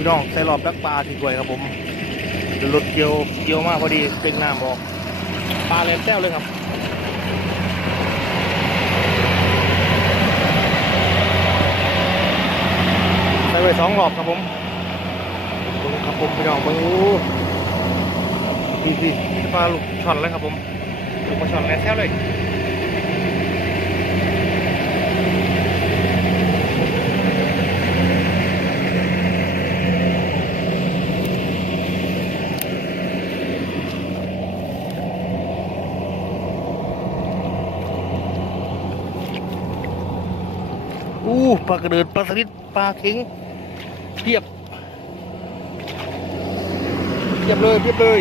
พี่น้องใส่รอบดักปลาถึงด้วยครับผมรถเกี่ยวเกี่ยวมากพอดีเป็นน้ำออกปลาแหลมแต้วเลยครับใส่ไว้สองรอบครับผมครับผมพี่น้องเบิ่งอู้พี่พี่ปลาลูกช่อนเลยครับผมลูกปลาช่อนแหลมแต้วเลย อู้ ปลากระเดิดปลาสลิดปลาเข็งเทียบเทียบเลยเทียบเลย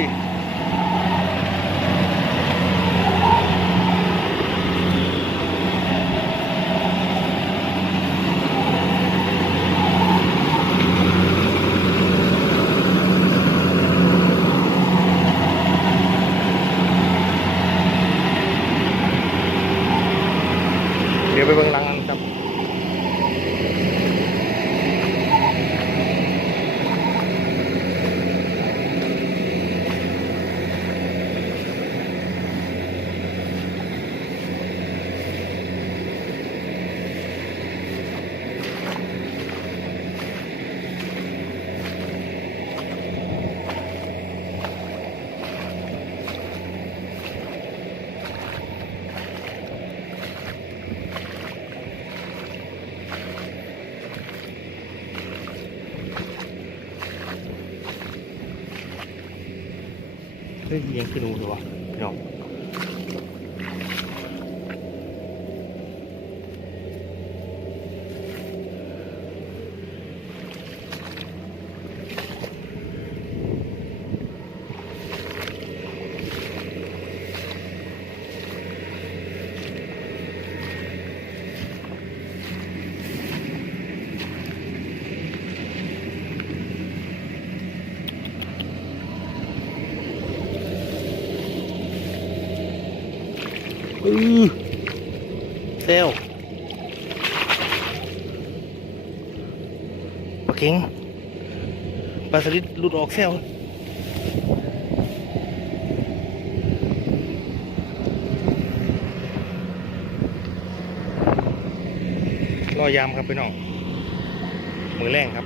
เฮ้ยยังขึ้นนู อือเซลปลาเข็งปลาสลิดหลุดออกเซลรอยามครับพี่น้อง มือแรงครับ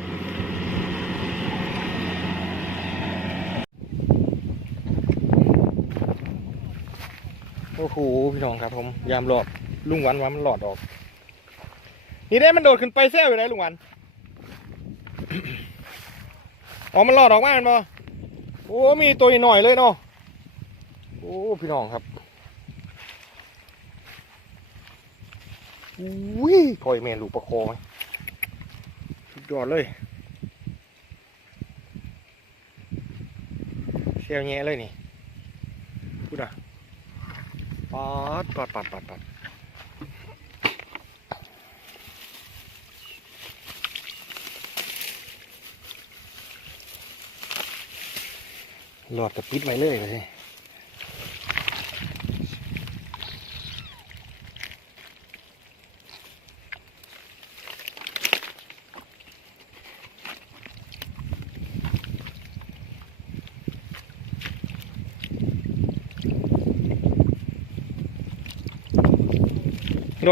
อ้โหพี่น้องครับผมยามหลอดลุงวันว่ามันหลอดออก นี่ได้มันโดดขึ้นไปแซวอยู่ไหนลุงวันอ๋อมันหลอดออกมามันบ่โอ้มีตัวหน่อยเลยเนาะโอ้พี่น้องครับอุ้ยพอยแมนลูกประโคไหมสุดยอดเลยเซลแง่เลยนี่พูดอะ ปอดปัดปัดปัดปัดหลอดกับปิดไว้เลยเลย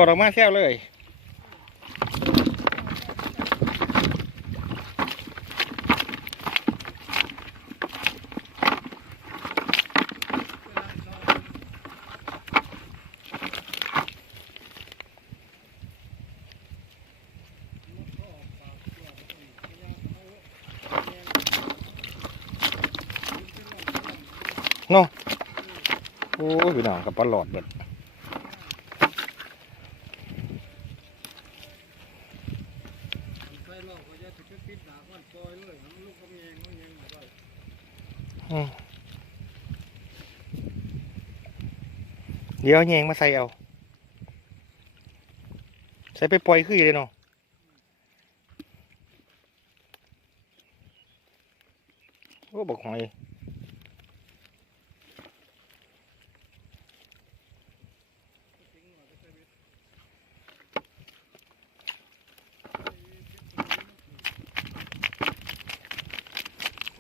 ดออกมาแซวเลยเนาะโอ้ยพี่น้องกับปลาหลอดเบิด ใส่รอบก็จะถึงปิดดาบมันปล่อยเลยมันลูกก็มีเองมันยังไม่ได้ อืม เดี๋ยวแยงมาใส่เอา ใส่ไปปล่อยคืออยู่เลยเนาะโอ้บอกหอย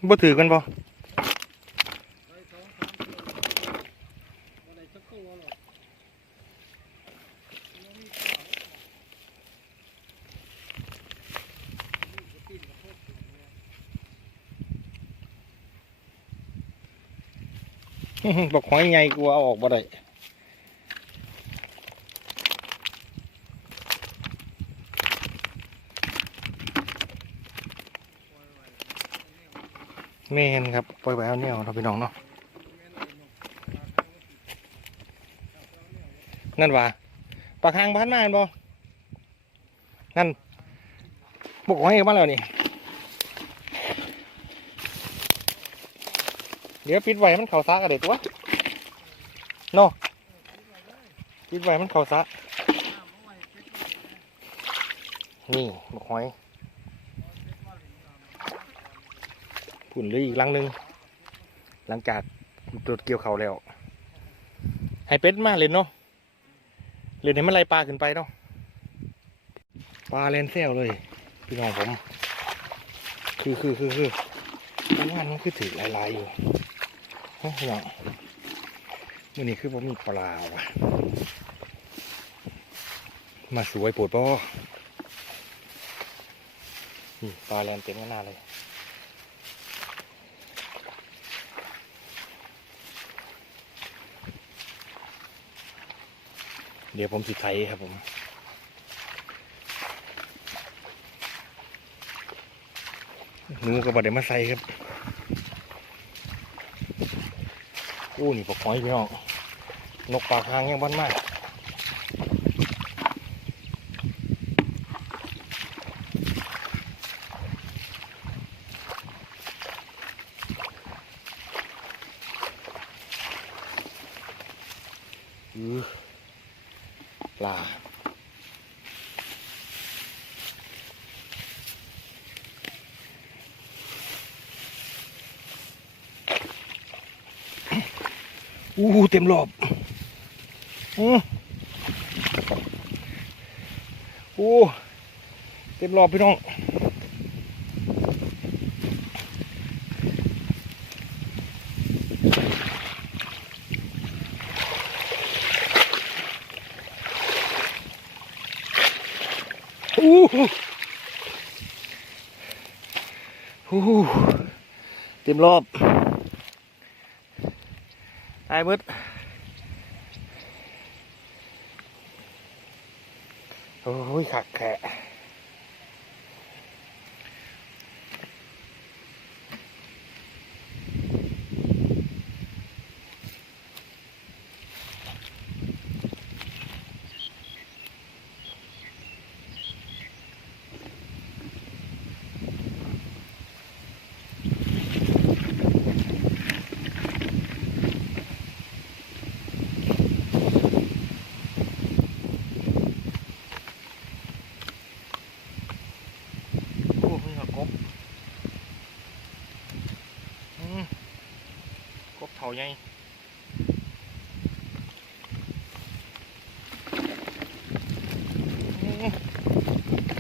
บ่ถือกันบ่ ไปสองสามตัวบ่ได้สักตัวหรอกบ่มีตัวนี่ก็ปีนกระทบอยู่เนี่ย บอกหอยใหญ่กูเอาออกบ่ได้แม่นครับปล่อยไปเอาแนวเราะพี่น้องเนาะนั่นว่าปากหางบ้านมาเห็นบ่นั่นบอกหอยมาแล้วนี่ เดี๋ยวปิดไว้มันเข่าซากันเด็ดตัวเนาะปิดไว้มันเข่าซานี่บกหอยผุ่นเลยอีกลังหนึงหลังจากตรวจเกี่ยวเขาแล้วให้เป็ดมากเลยเนาะเล่นให้มันไล่ปลาขึ้นไปเนาะปลาเลนเซลเลยพี่น้องผม คือคือคือคือทำงานมันคือถือลายๆอยู่ โอ้โหมื่อนี้คือผมมีปลาว่ะ มาสวยปวดป่นี่ปลาแลนเต็มหน้าเลยเดี๋ยวผมสิไทยครับผมหนูก็บอได้มาใส่ครับ อู้นี่ปลาหอยพี่น้องนกปลาคางยังบ้านมากปลา อู้เต็มรอบอืออู้เต็มรอบพี่น้องอู้หูเต็มรอบ ไอ้เบิดโอ้ยขักแขะโอ้ยกบอืม กบเถาใหญ่อืม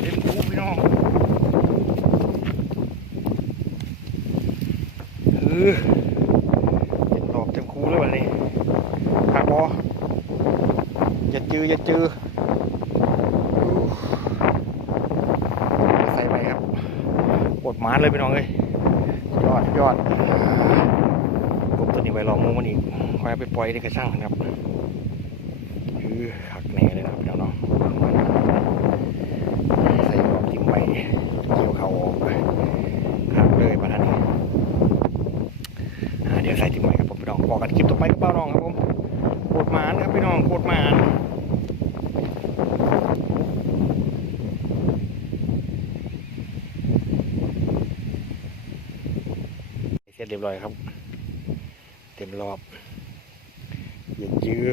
เต็มคูพี่น้องเออเต็มดอกเต็มคูเลยวันนี้หักบออย่า จืออย่าจือใส่ไปครับปวดหมานเลยพี่น้องเอ้ยยอดยอดกบตัวนี้ไว้รอมูมันอีกคอยไปปล่อยในกระช่างครับคือหักแน่เลยนะพี่น้องใส่กอบจิ้มไปเกี่ยวเขาออกหักเลยมาทันนี้เดี๋ยวใส่จิ้มไปครับผมพี่น้องบอกกันคลิปต่อไปกับเป้าน้องครับผมโคตรหมานครับพี่น้องโคตรหมานเสร็จเรี ยบร้อยครับ เต็มรอบเย็นยื้อ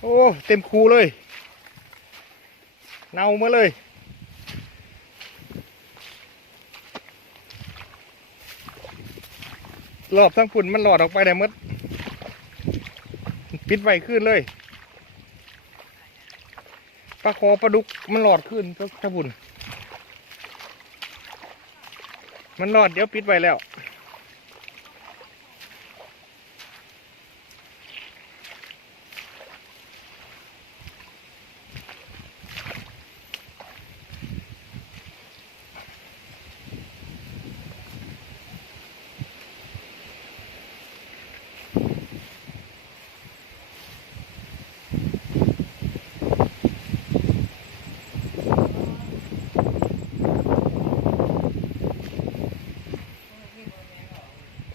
โอ้ เต็มคูเลย เน่ามาเลย รอบทั้งฝุ่นมันหลอดออกไปได้มด ปิดไว้ขึ้นเลย ปลาคอปลาดุกมันหลอดขึ้นก็ทั้งฝุ่นมันหลอดเดี๋ยวปิดไว้แล้ว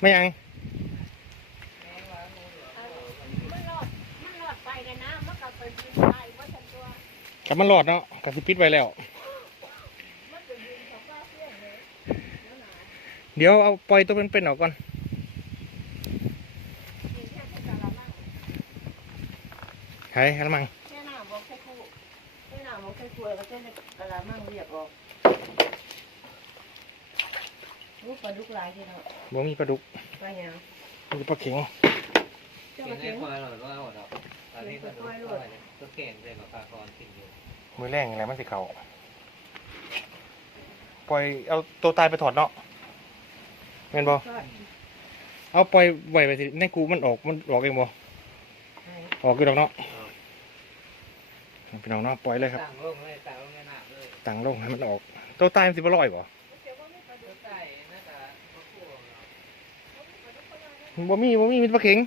ไม่ยังมันหลอดมันหลอดไปเนะมันกลับไปยืนไปว่าฉันตัวกับมันหลอดเนาะกับสปิดไว้แล้ว มันจะยืนกับว่าเพื่อนเลยเดี๋ยวเอาปล่อยตัวเป็นๆออกก่อน ยืนแค่แค่กะละมังใช่กระมัง แค่หน้าบอกแค่คู่แค่หน้าบอกแค่คู่แล้วก็แค่กะละมังเรียกออก ลูกปลาดุกลายที่เนาะบ่มีปลาดุกไปยังมีปลาเข็งเจ้าเก่มางให้เข็งควายหน่อยก็เอาดอกตอนนี้ก็ดูควายเนี่ยก็เก่งเลยกับปลากรกินอยู่มือแรงอะไรมันสิเขาปล่อยเอาตัวตายไปถอดเนาะเห็นบ่ทอดเอาปล่อยไว้ไปสิในกูมันออกมันออกเองบ่ให้ออกคือดอกเนาะพี่น้องเนาะปล่อยเลยครับตั้งลงเลย ตั้งลงในน้ำเลยตั้งลงให้มันออก ตัวตายมันสิบ่ลอยบ่ ดูใต้น่าจะพวกคู่ของเรา บ่มีบ่มีมีปลาเข็ง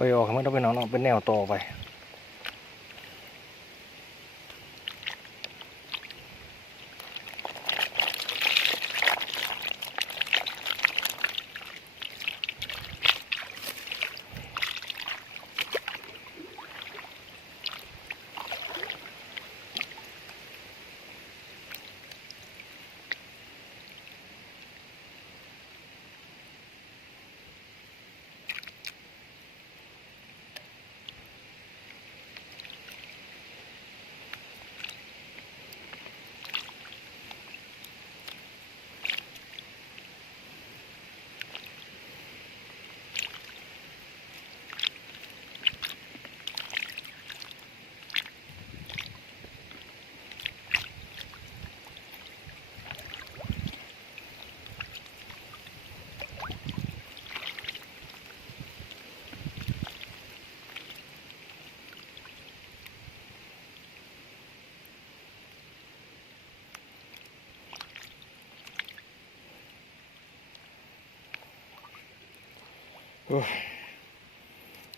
ปล่อยออกให้มันต้องเป็นน้องๆเป็นแนวต่อไป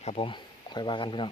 ครับผมค่อยว่ากันพี่น้อง